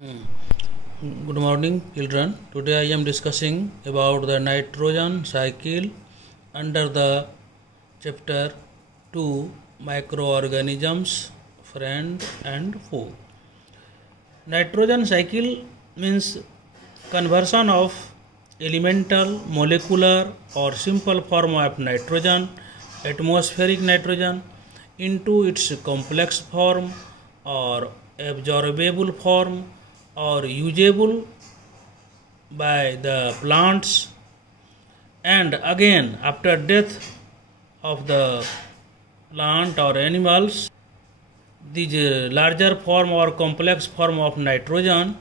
Good morning, children. Today I am discussing about the nitrogen cycle under the chapter 2 Microorganisms, Friend and Foe. Nitrogen cycle means conversion of elemental, molecular or simple form of nitrogen, atmospheric nitrogen, into its complex form or absorbable form or usable by the plants, and again after death of the plant or animals, this larger form or complex form of nitrogen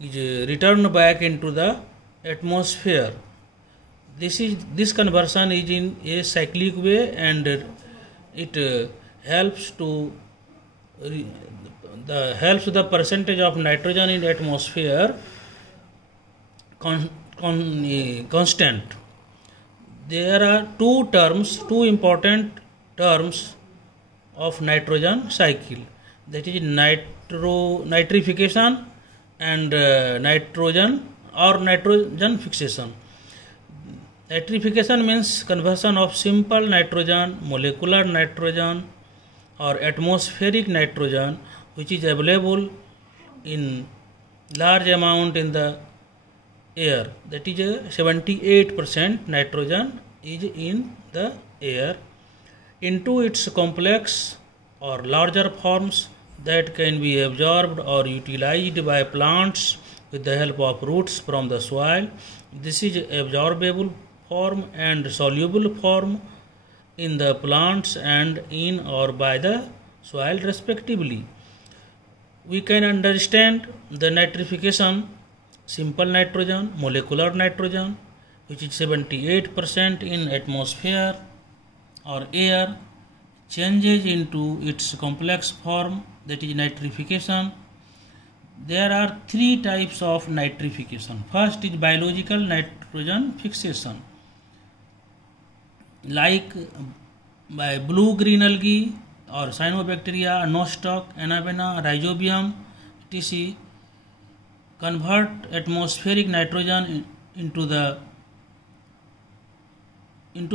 is returned back into the atmosphere. This conversion is in a cyclic way, and it helps the percentage of nitrogen in atmosphere constant. There are two important terms of nitrogen cycle, that is nitrification and nitrogen fixation. Nitrification means conversion of simple nitrogen, molecular nitrogen or atmospheric nitrogen, which is available in large amount in the air, that is 78% nitrogen is in the air, into its complex or larger forms that can be absorbed or utilized by plants with the help of roots from the soil. This is absorbable form and soluble form in the plants and in or by the soil respectively. We can understand the nitrification: simple nitrogen, molecular nitrogen, which is 78% in atmosphere or air, changes into its complex form, that is nitrification. There are three types of nitrification. First is biological nitrogen fixation, like by blue-green algae or cyanobacteria, nostoc, anabaena, rhizobium, etc. convert atmospheric nitrogen into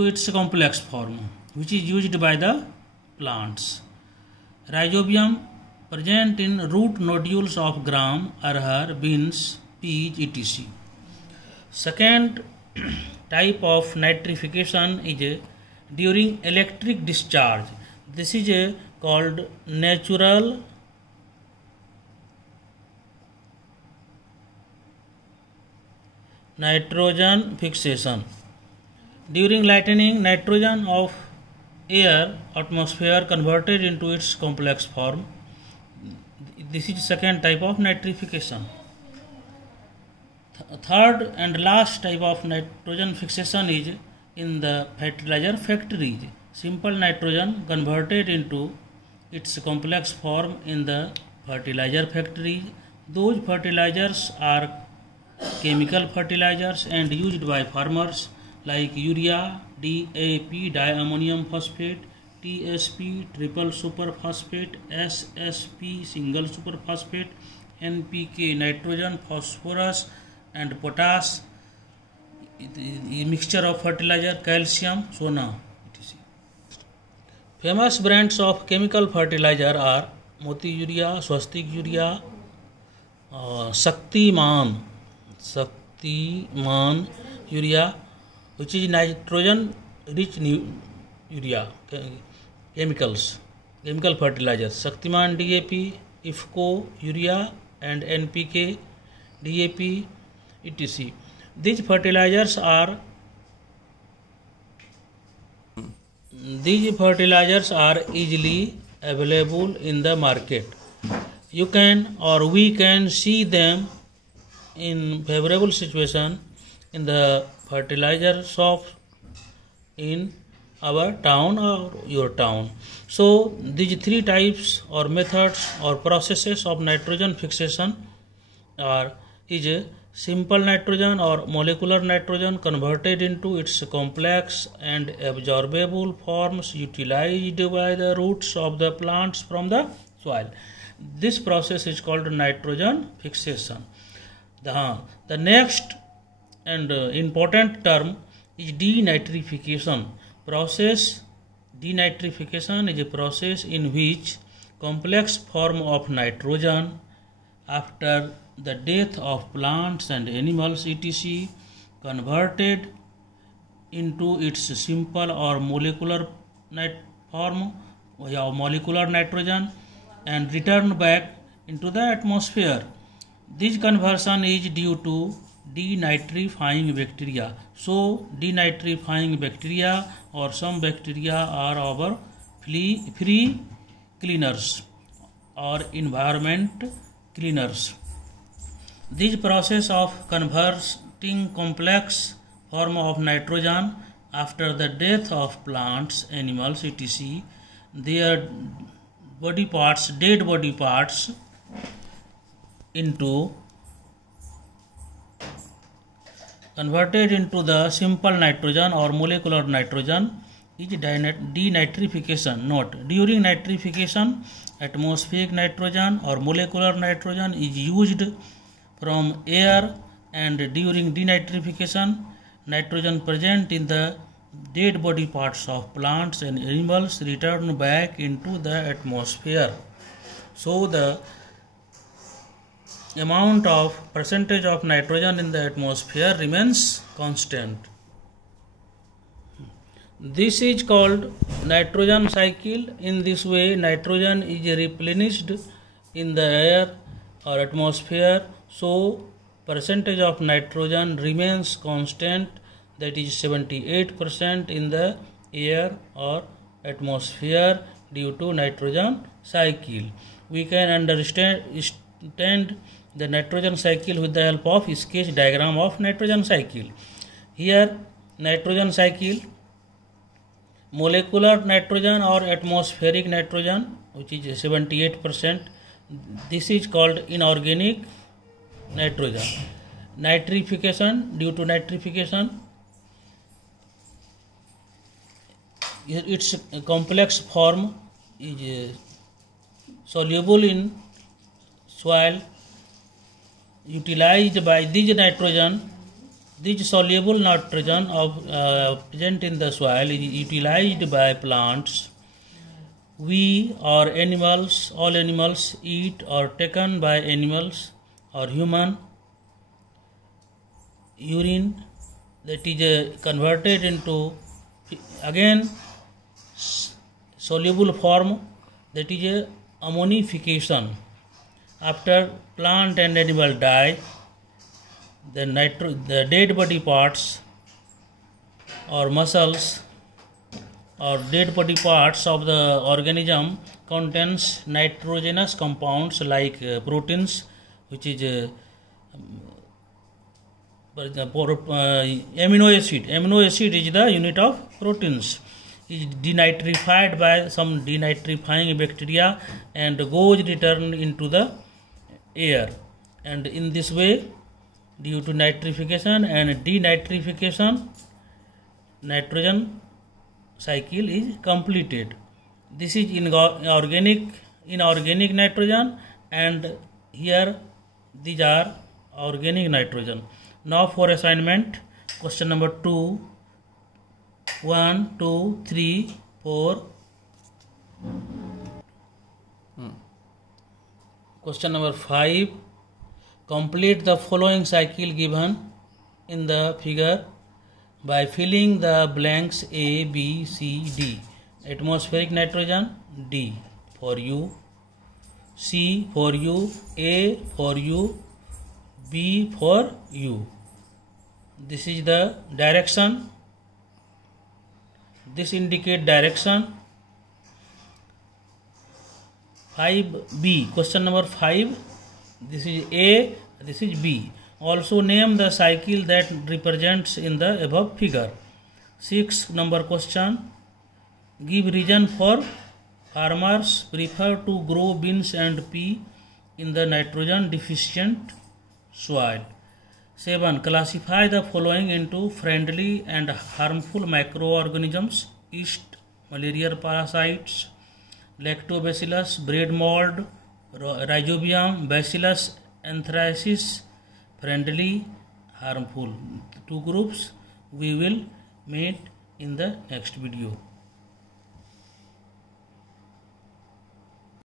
its complex form, which is used by the plants. Rhizobium present in root nodules of gram, arhar, beans, peas, etc. Second type of nitrification is during electric discharge. This is called natural nitrogen fixation. During lightning, nitrogen of air atmosphere converted into its complex form. This is second type of nitrification. Third and last type of nitrogen fixation is in the fertilizer factories. Simple nitrogen converted into its complex form in the fertilizer factories. Those fertilizers are chemical fertilizers and used by farmers, like urea, DAP, diammonium phosphate, TSP, triple superphosphate, SSP, single superphosphate, NPK, nitrogen, phosphorus and potash, a mixture of fertilizer, calcium, sona, etc. Famous brands of chemical fertilizer are Moti urea, Swastik urea, Shaktiman urea, which is nitrogen rich urea, chemical fertilizers. Shaktiman DAP, IFCO urea and NPK, DAP, etc. These fertilizers are easily available in the market. You can or we can see them in favorable situation in the fertilizer shops in our town or your town. So these three types or methods or processes of nitrogen fixation is simple nitrogen or molecular nitrogen converted into its complex and absorbable forms utilized by the roots of the plants from the soil. This process is called nitrogen fixation. The next and important term is denitrification process. Denitrification is a process in which complex form of nitrogen after the death of plants and animals etc. converted into its simple or molecular form or molecular nitrogen and returned back into the atmosphere. This conversion is due to denitrifying bacteria. So denitrifying bacteria or some bacteria are our free cleaners or environment cleaners. This process of converting complex form of nitrogen after the death of plants, animals, etc., their body parts, dead body parts, into converted into the simple nitrogen or molecular nitrogen is denitrification. Note, during nitrification, atmospheric nitrogen or molecular nitrogen is used from air, and during denitrification, nitrogen present in the dead body parts of plants and animals return back into the atmosphere. So the amount of percentage of nitrogen in the atmosphere remains constant. This is called nitrogen cycle. In this way, nitrogen is replenished in the air or atmosphere, so percentage of nitrogen remains constant, that is 78% in the air or atmosphere due to nitrogen cycle. We can understand the nitrogen cycle with the help of sketch diagram of nitrogen cycle. Here nitrogen cycle, molecular nitrogen or atmospheric nitrogen, which is 78%, this is called inorganic nitrogen. Nitrification, due to nitrification, its complex form is soluble in soil. Utilized by this nitrogen, this soluble nitrogen of present in the soil is utilized by plants. We or animals, all animals eat or taken by animals or human urine, that is converted into again soluble form, that is ammonification. After plant and animal die, the dead body parts or muscles or dead body parts of the organism contains nitrogenous compounds like proteins, which is amino acid. Amino acid is the unit of proteins. Is denitrified by some denitrifying bacteria and goes returned into the air, and in this way, due to nitrification and denitrification, nitrogen cycle is completed. This is inorganic nitrogen, and here these are organic nitrogen. Now for assignment, question number 2, 1, 2, 3, 4. Question number 5. Complete the following cycle given in the figure by filling the blanks A, B, C, D. Atmospheric nitrogen, D for you, C for you, A for you, B for you. This is the direction. This indicate direction. 5B, question number 5, this is A, this is B. Also name the cycle that represents in the above figure. 6 number question, give reason for farmers prefer to grow beans and pea in the nitrogen deficient soil. 7. Classify the following into friendly and harmful microorganisms: yeast, malarial parasites, lactobacillus, bread mold, Rhizobium, Bacillus anthracis, friendly, harmful. Two groups we will meet in the next video.